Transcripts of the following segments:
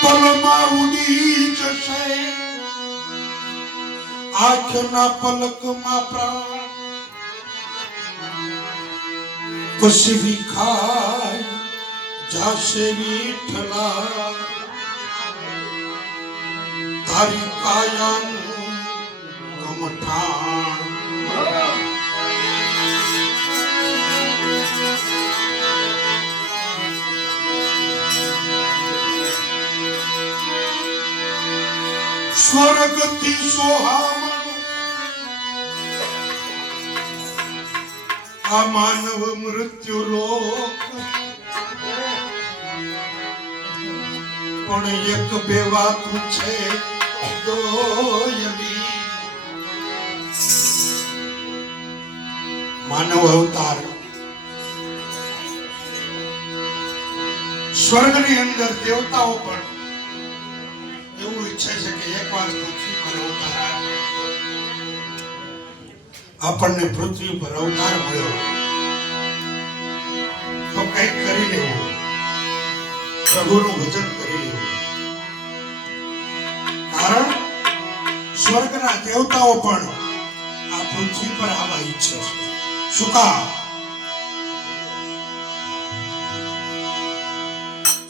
પલમાં ઉડી જશે આંખના પલકમાં પ્રાણ પછી વિખાય જાશે વિઠ્ઠલા તારી કાયાનું કમઠાણ સ્વર્ગથી સોહામણું આ માનવ મૃત્યુ લોક પણ એક બે વાત છે દોયલી માનવ અવતાર સ્વર્ગની અંદર દેવતાઓ પણ એવું ઈચ્છે છે કે એકવાર પૃથ્વી પર અવતાર આપણને પૃથ્વી પર અવતાર મળ્યો તો કંઈક કરી લેવું પ્રભુનું ભજન કરી લેવું કારણ સ્વર્ગના દેવતાઓ પણ આ પૃથ્વી પર આવવા ઈચ્છે છે શું કામ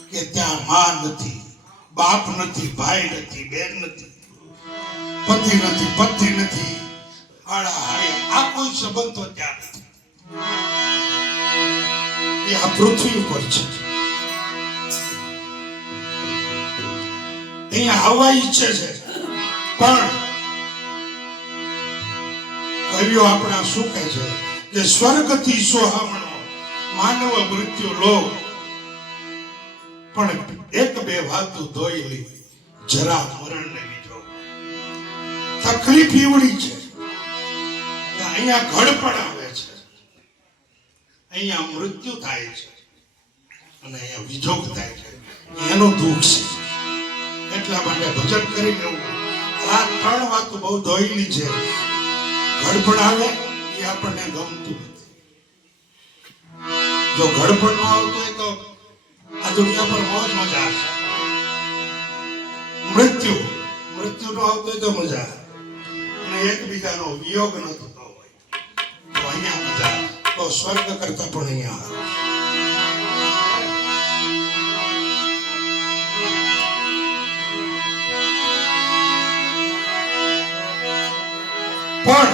કે ત્યાં માં નથી બાપ નથી ભાઈ નથી બેન નથી પતિ નથી પત્ની નથી આડા હાડે આ કોઈ સંબંધ તો ત્યાં નથી એ આ પૃથ્વી ઉપર છે અહીંયા આવવા ઈચ્છે છે પણ કવિઓ આપણા શું કહે છે કે સ્વર્ગથી સોહામણો માનવ મૃત્યુ લોક પણ એક બે વાતો ધોઈલી જરા મરણ ને લીધો તકલીફ એવડી છે કે અહીંયા ઘડપણ આવે છે અહીંયા મૃત્યુ થાય છે અને અહીંયા વિજોગ થાય છે એનું દુઃખ છે એટલા માટે ભજન કરી લેવું આ ત્રણ વાતો બહુ ધોઈલી છે ઘડપણ આવે એ આપણને ગમતું નથી જો ઘડપણ ન આવતું હોય તો આ દુનિયા પર બહુ જ મજા છે મૃત્યુ નો આવતો હોય તો મજા અને એકબીજાનો વિયોગ ન થતો હોય તો અહીંયા મજા તો સ્વર્ગ કરતા પણ અહીંયા પણ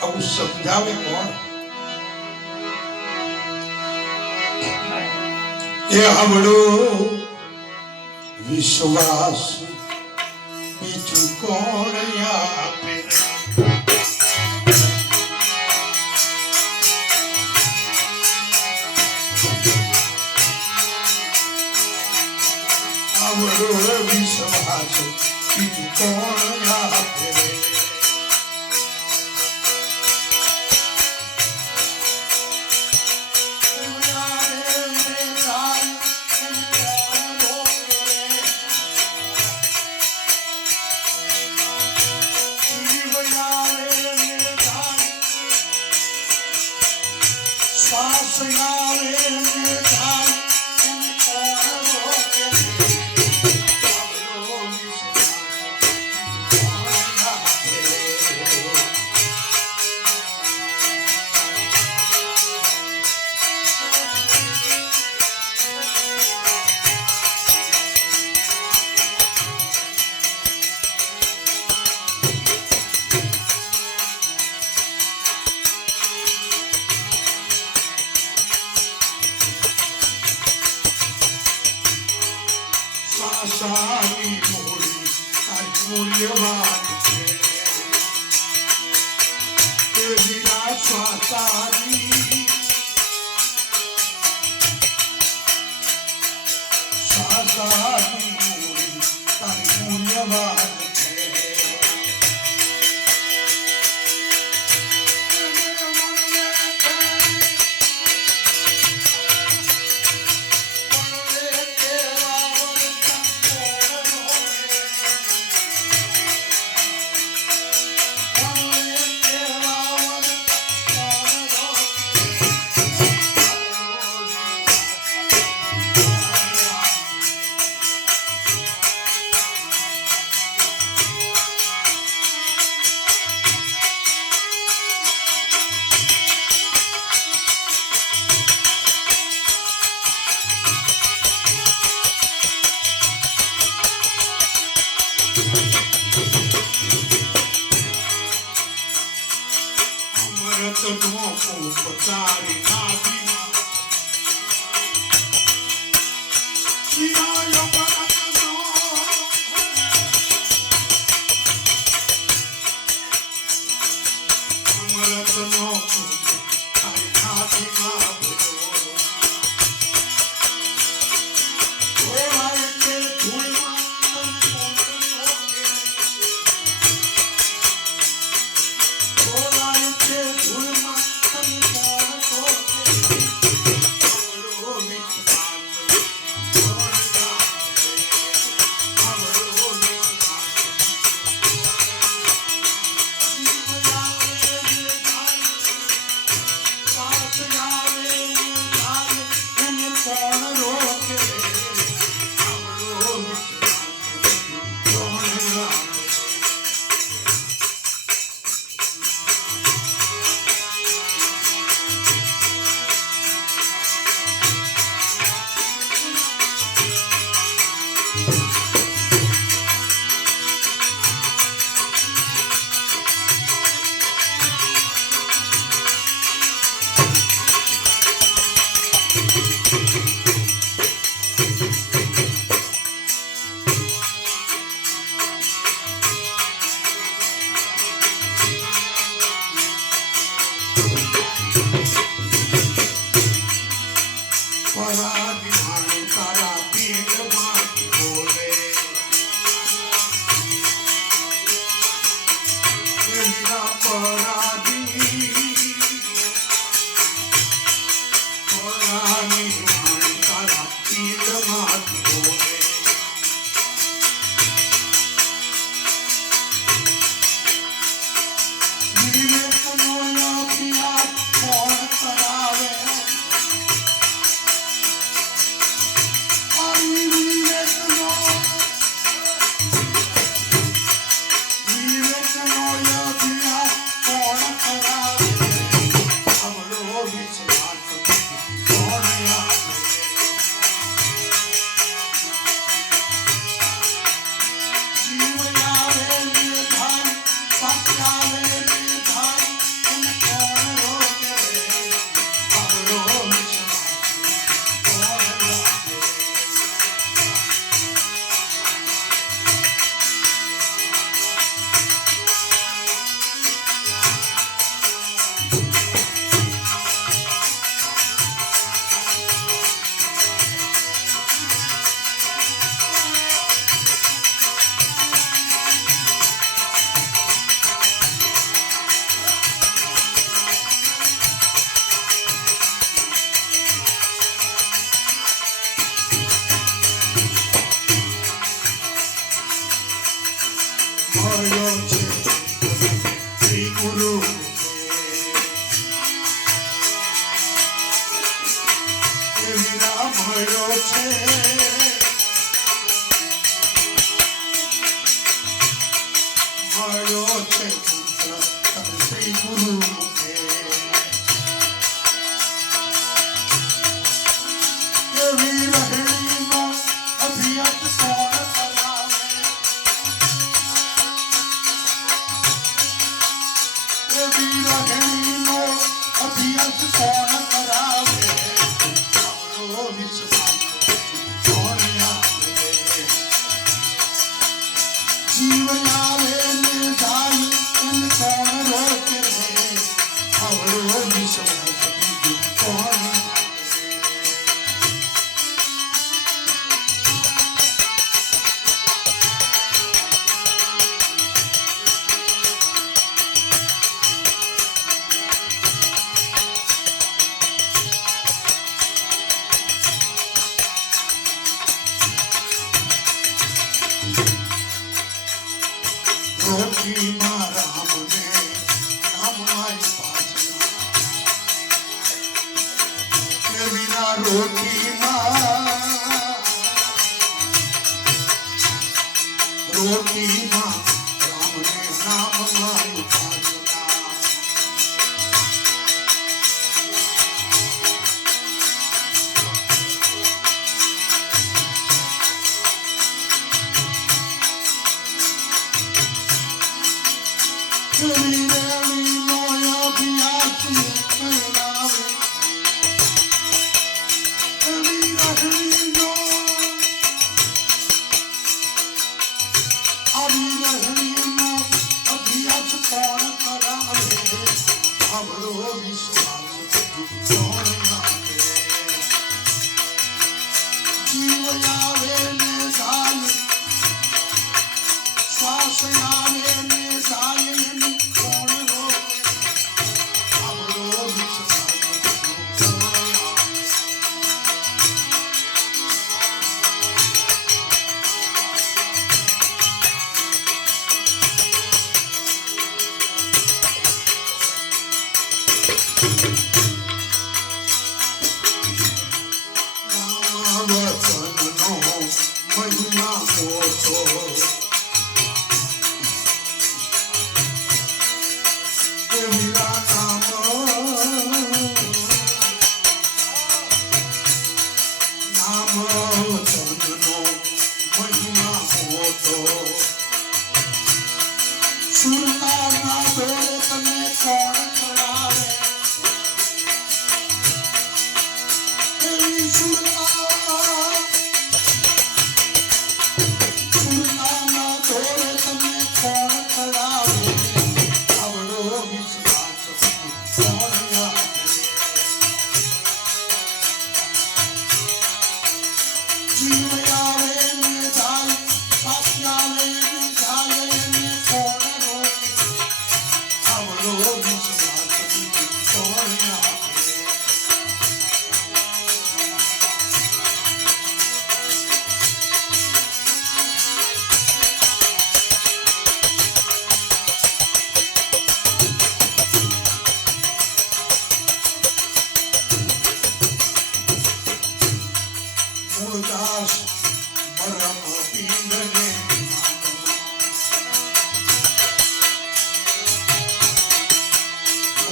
આવું સમજાવે કોણ એ આવડો વિશ્વાસ બીજું કોણ આપે આવડો વિશ્વાસ બીજું કોણ આપે સારી મોરી આ મૂલ્યવાન છે તે નિરાશા તારી સારી મોરી તારી મૂલ્યવાન અમૃતનો ઉપચારી નાભીમાં પીરાયો ભરતનો અમૃતનો ઉપચારી નાભીમાં ભોળાય તે ધૂળમાં ભોળાય તે ધૂળમાં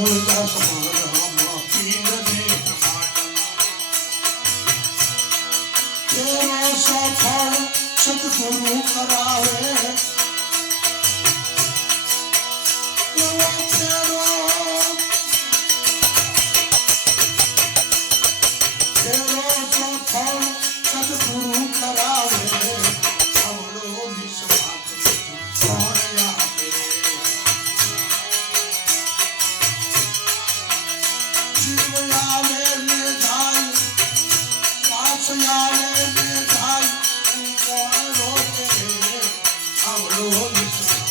મૂળદાસ મારા પીરને તેરો સફળ સદગુરુ કરાવે તેરો સફળ સદગુરુ કરાવે આવડો નિસ્વાર્થ કોણ આપે જીવ આવે ને જાય પાછ આવે ને જાય કોણ રોકે આવડો નિસ્વાર્થ